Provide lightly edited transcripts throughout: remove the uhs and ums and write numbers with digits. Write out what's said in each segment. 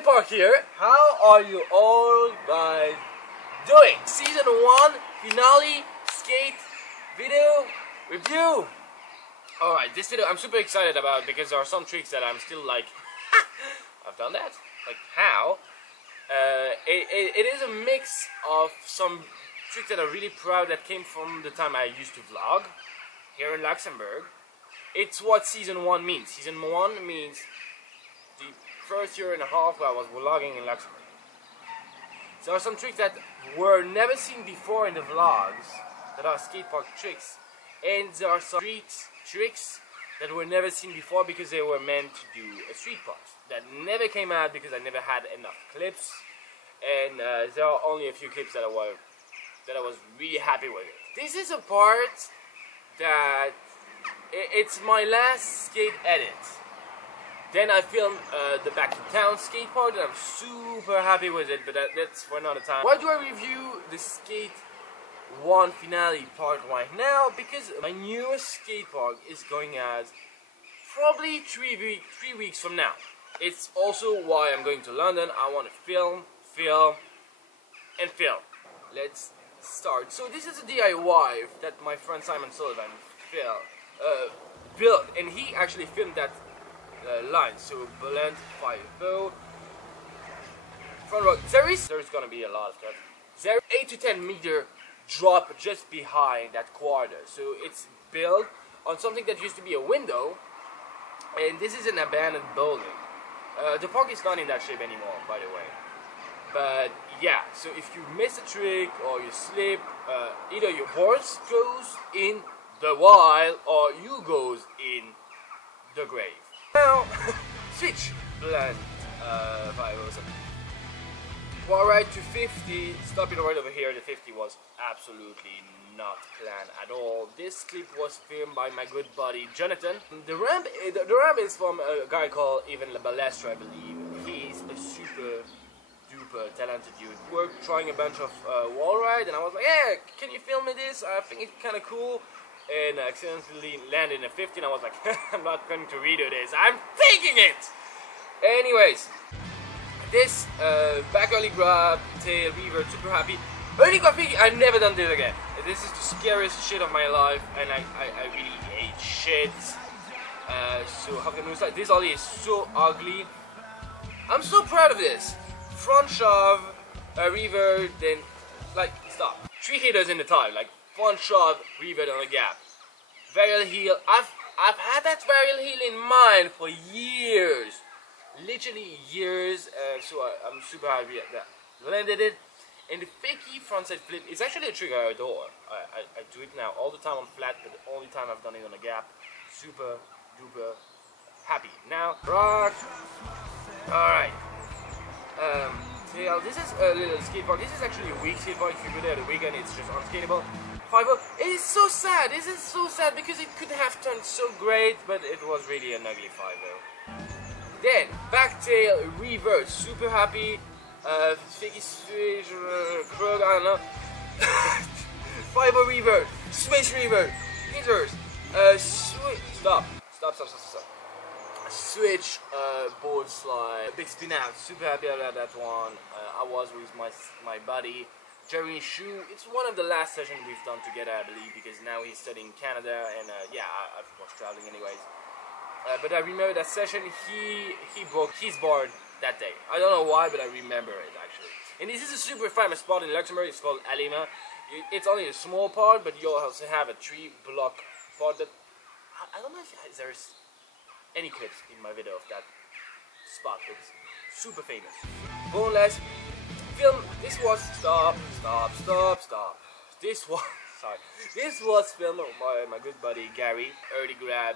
Kenpark here. How are you all guys doing? Season 1 finale skate video review. Alright, this video I'm super excited about because there are some tricks that I'm still like, I've done that? Like how? It is a mix of some tricks that I'm really proud that came from the time I used to vlog here in Luxembourg. It's what season 1 means. Season 1 means the first year and a half where I was vlogging in Luxembourg. There are some tricks that were never seen before in the vlogs that are skatepark tricks, and there are some street tricks that were never seen before because they were meant to do a street part that never came out because I never had enough clips, and there are only a few clips that I was really happy with it. This is a part that it's my last skate edit. Then I filmed the Back to Town skate part, and I'm super happy with it, but that's for another time. Why do I review the Skate 1 finale part right now? Because my newest skate park is going out probably 3 weeks from now. It's also why I'm going to London. I want to film, and film. Let's start. So this is a DIY that my friend Simon Sullivan built, and he actually filmed that line. So blend 5-0 front row. There's gonna be a lot of that. There's 8 to 10 meter drop just behind that quarter. So it's built on something that used to be a window, and this is an abandoned building. The park is not in that shape anymore, by the way. But yeah, so if you miss a trick or you slip, either your horse goes in the wild or you goes in the grave. Now, switch, blend, 507. Well, right to 50, stopping right over here. The 50 was absolutely not planned at all. This clip was filmed by my good buddy Jonathan. The ramp is from a guy called Ivan Balestra, I believe. He's a super duper talented dude. We're trying a bunch of wall ride, and I was like, "Yeah, can you film me this? I think it's kind of cool." And I accidentally landed in a 50, and I was like, I'm not going to redo this, I'm taking it! Anyways, this back early grab, tail, revert, super happy. Early grab, I've never done this again. This is the scariest shit of my life, and I really hate shit. So how can I say, this ollie is so ugly. I'm so proud of this. Front shove, revert, then, like, stop. 3 hitters in the time, like, front shove, revert on a gap. Varial heel. I've had that varial heel in mind for years. Literally years. So I'm super happy at that. Landed it. And the fakey frontside flip is actually a trick I adore. I do it now all the time on flat, but the only time I've done it on a gap. Super duper happy. Now, rock. Alright. Tail. This is a little skatepark. This is actually a weak skatepark. If you go there the weekend, it's just unskateable. 5-0. It is so sad. This is so sad because it could have turned so great, but it was really an ugly 5-0. Then back tail revert. Super happy. Fakey switch. Krug. I don't know. 5-0 revert. Switch revert. Hitters. Switch. Stop. Switch, board slide, big spin out. Super happy about that one. I was with my buddy Jerry Shu. It's one of the last sessions we've done together, I believe, because now he's studying in Canada, and yeah, I was traveling anyways. But I remember that session. He broke his board that day. I don't know why, but I remember it actually. And this is a super famous spot in Luxembourg. It's called Alima. It's only a small part, but you also have a 3-block part that I don't know if there's any clips in my video of that spot. It's super famous. Boneless film. This was stop. This was filmed by my good buddy Gary. Early grab,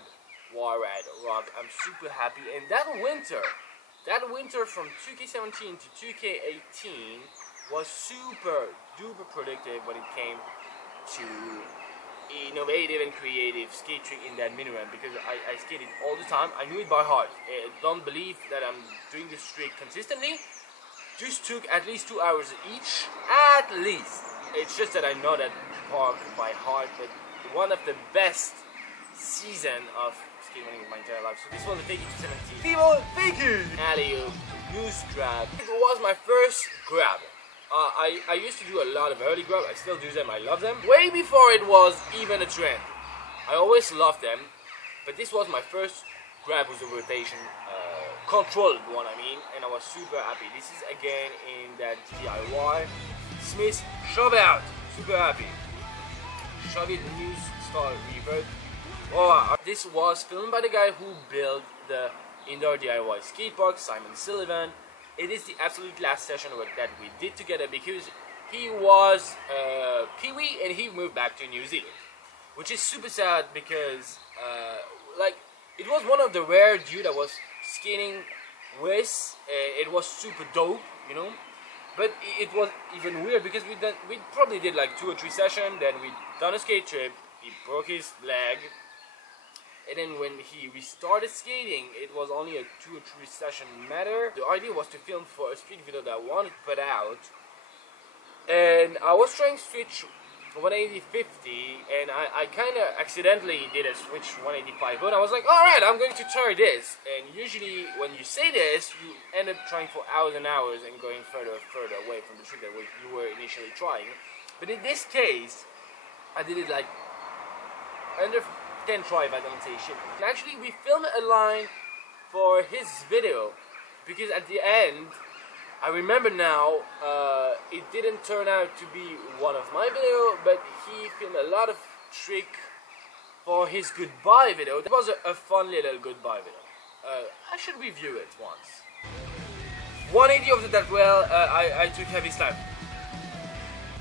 wall ride, rock. I'm super happy. And that winter from 2K17 to 2K18 was super duper predictive when it came to innovative and creative skate trick in that mini ramp, because I skated all the time. I knew it by heart. Don't believe that I'm doing this trick consistently. Just took at least 2 hours each, at least. It's just that I know that park by heart. But one of the best season of skateboarding in my entire life. So this was the Fake 270 People Faker alley-oop loose grab. It was my first grab. I used to do a lot of early grab. I still do them. I love them. Way before it was even a trend. I always loved them, but this was my first grab with the rotation, controlled one, I mean, and I was super happy. This is again in that DIY Smith shove out. Super happy. Shove it new style revert. Oh, this was filmed by the guy who built the indoor DIY skatepark, Simon Sullivan. It is the absolute last session that we did together because he was Kiwi and he moved back to New Zealand, which is super sad because like it was one of the rare dude I was skating with. It was super dope, you know. But it was even weird because we probably did like 2 or 3 sessions. Then we done a skate trip. He broke his leg. And then when he restarted skating, it was only a 2 or 3 session matter. The idea was to film for a street video that I wanted to put out. And I was trying to switch 180-50, and I kind of accidentally did a switch 185, but I was like, alright, I'm going to try this. And usually when you say this, you end up trying for hours and hours and going further and further away from the trick that you were initially trying. But in this case, I did it like under 10 try, if I don't say shit. And actually, we filmed a line for his video because at the end, I remember now, it didn't turn out to be one of my video, but he filmed a lot of trick for his goodbye video. It was a fun little goodbye video. I should review it once. 180 of that well, I took heavy slap.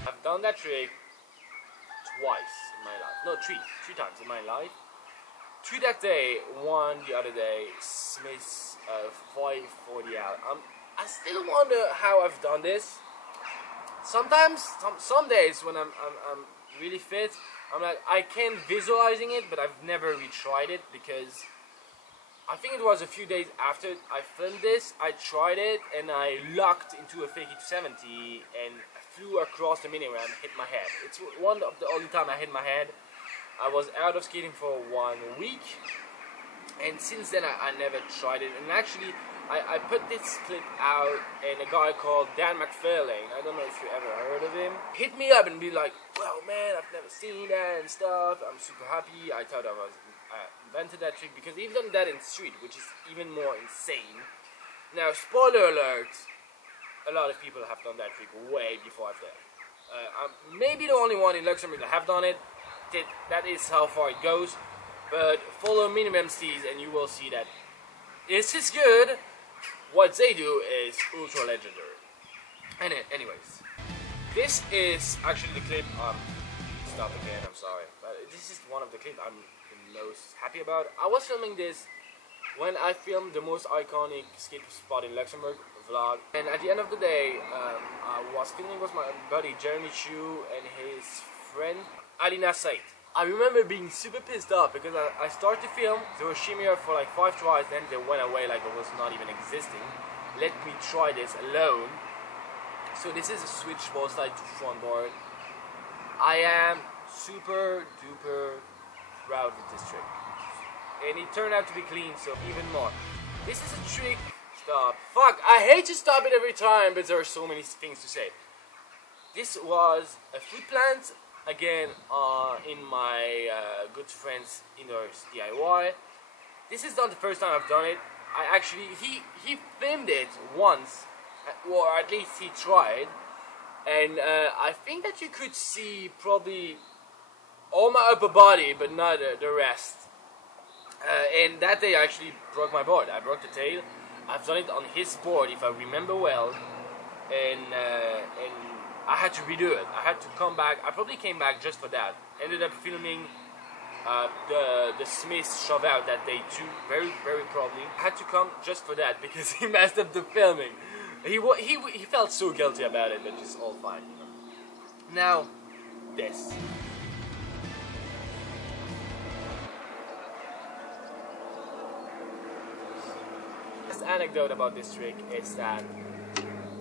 I've done that trick twice in my life. No, three times in my life. 2 that day, 1 the other day. Smith's 540 out. I still wonder how I've done this. Sometimes, some days when I'm really fit, I'm like, I can visualizing it, but I've never retried it because I think it was a few days after I filmed this, I tried it and I locked into a Fake 270 and flew across the mini ramp, hit my head. It's one of the only time I hit my head. I was out of skating for 1 week, and since then I never tried it. And actually, I put this clip out, and a guy called Dan McFarlane, I don't know if you ever heard of him, hit me up and be like, well man, I've never seen that and stuff, I'm super happy. I thought I invented that trick because he's done that in street, which is even more insane. Now, spoiler alert, a lot of people have done that trick way before I've done it. I'm maybe the only one in Luxembourg that have done it. That is how far it goes, but follow Minimum Steez and you will see that this is good. What they do is ultra legendary. Anyways, this is actually the clip. Stop again, I'm sorry, but this is one of the clips I'm the most happy about. I was filming this when I filmed the most iconic skate spot in Luxembourg vlog, and at the end of the day, I was filming with my buddy Jeremy Chu and his friend Alina Said. I remember being super pissed off because I started to film, they were shimming up for like 5 tries, then they went away like it was not even existing. Let me try this alone. So this is a switch ball slide to front board. I am super duper proud of this trick. And it turned out to be clean, so even more. This is a trick. Stop. Fuck, I hate to stop it every time, but there are so many things to say. This was a foot plant. Again, in my good friend's indoor DIY. This is not the first time I've done it. I actually, he filmed it once, or at least he tried, and I think that you could see probably all my upper body, but not the rest. And that day I actually broke my board. I broke the tail. I've done it on his board, if I remember well, and I had to redo it. I had to come back. I probably came back just for that. Ended up filming the Smith shove out that day too. Very probably. I had to come just for that because he messed up the filming. He felt so guilty about it, but it's all fine. You know? Now, this. This anecdote about this trick is that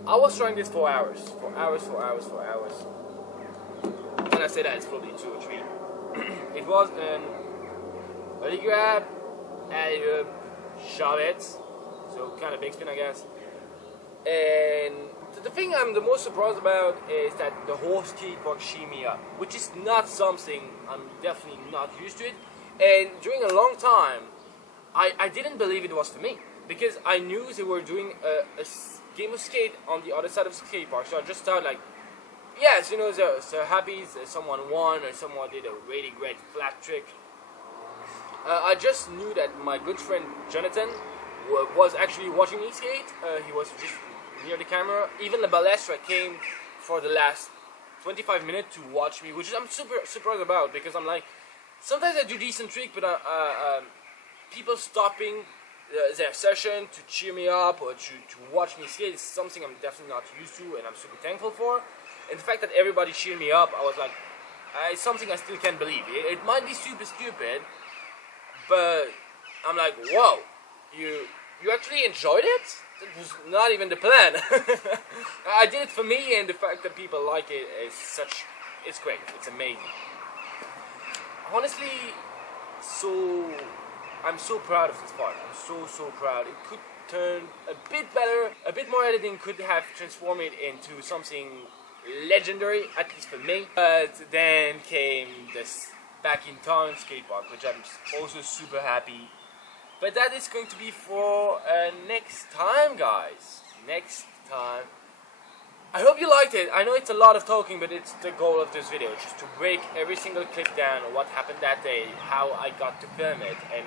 I was trying this for hours. When I say that, it's probably 2 or 3. It was an Ollie grab, alley-oop, shove it. So kind of big spin, I guess. And the thing I'm the most surprised about is that the whole skateboard shimmy up, which is not something I'm definitely not used to it. And during a long time, I didn't believe it was for me, because I knew they were doing a game of skate on the other side of the skate park. So I just thought like, yes, you know, they're happy that someone won or someone did a really great flat trick. I just knew that my good friend Jonathan was actually watching me skate. He was just near the camera. Even the balestra came for the last 25 minutes to watch me, which I'm super surprised about, because I'm like, sometimes I do decent trick, but people stopping their session to cheer me up or to watch me skate is something I'm definitely not used to, and I'm super thankful for. And the fact that everybody cheered me up, I was like, it's something I still can't believe. It might be super stupid, but I'm like, whoa, you actually enjoyed it? It was not even the plan. I did it for me, and the fact that people like it is it's great. It's amazing. Honestly, I'm so proud of this part. I'm so proud. It could turn a bit better. A bit more editing could have transformed it into something legendary, at least for me. But then came this back in town Skatepark, which I'm also super happy. But that is going to be for next time, guys. Next time. I hope you liked it. I know it's a lot of talking, but it's the goal of this video, just to break every single clip down, what happened that day, how I got to film it, and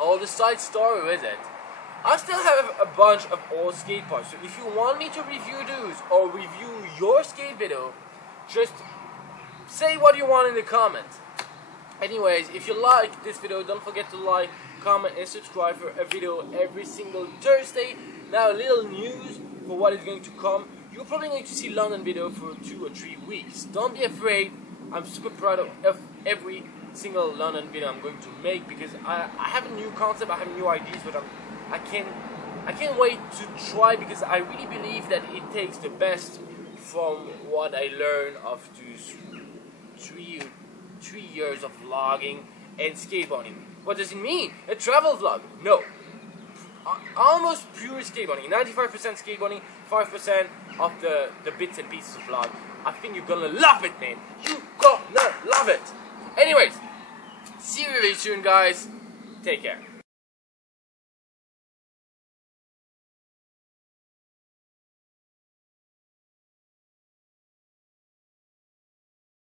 all the side story with it. I still have a bunch of old skate parks, so if you want me to review those or review your skate video, just say what you want in the comments. Anyways, if you like this video, don't forget to like, comment and subscribe for a video every single Thursday. Now a little news for what is going to come. You're probably going to see London video for 2 or 3 weeks. Don't be afraid. I'm super proud of every single London video I'm going to make, because I have a new concept, I have new ideas, but I can't wait to try, because I really believe that it takes the best from what I learned of these 3 years of vlogging and skateboarding. What does it mean? A travel vlog? No. Almost pure skateboarding. 95% skateboarding, 5% of the bits and pieces of vlog. I think you're gonna love it, man. You're gonna love it. Anyways, see you very soon, guys. Take care.